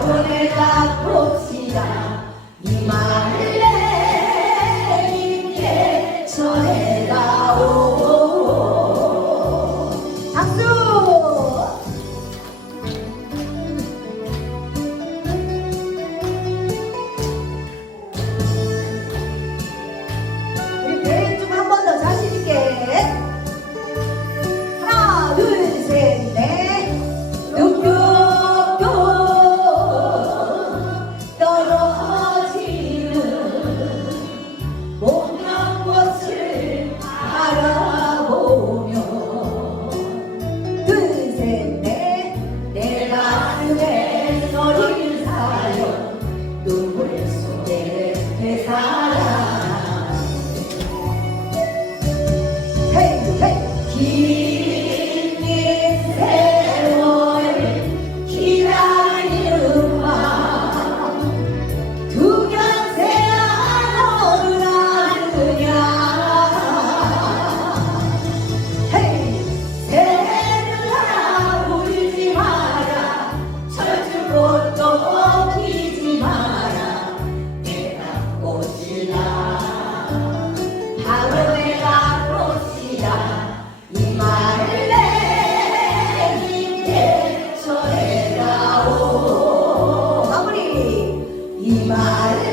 손을 잡봅시다. 이 말을 Mas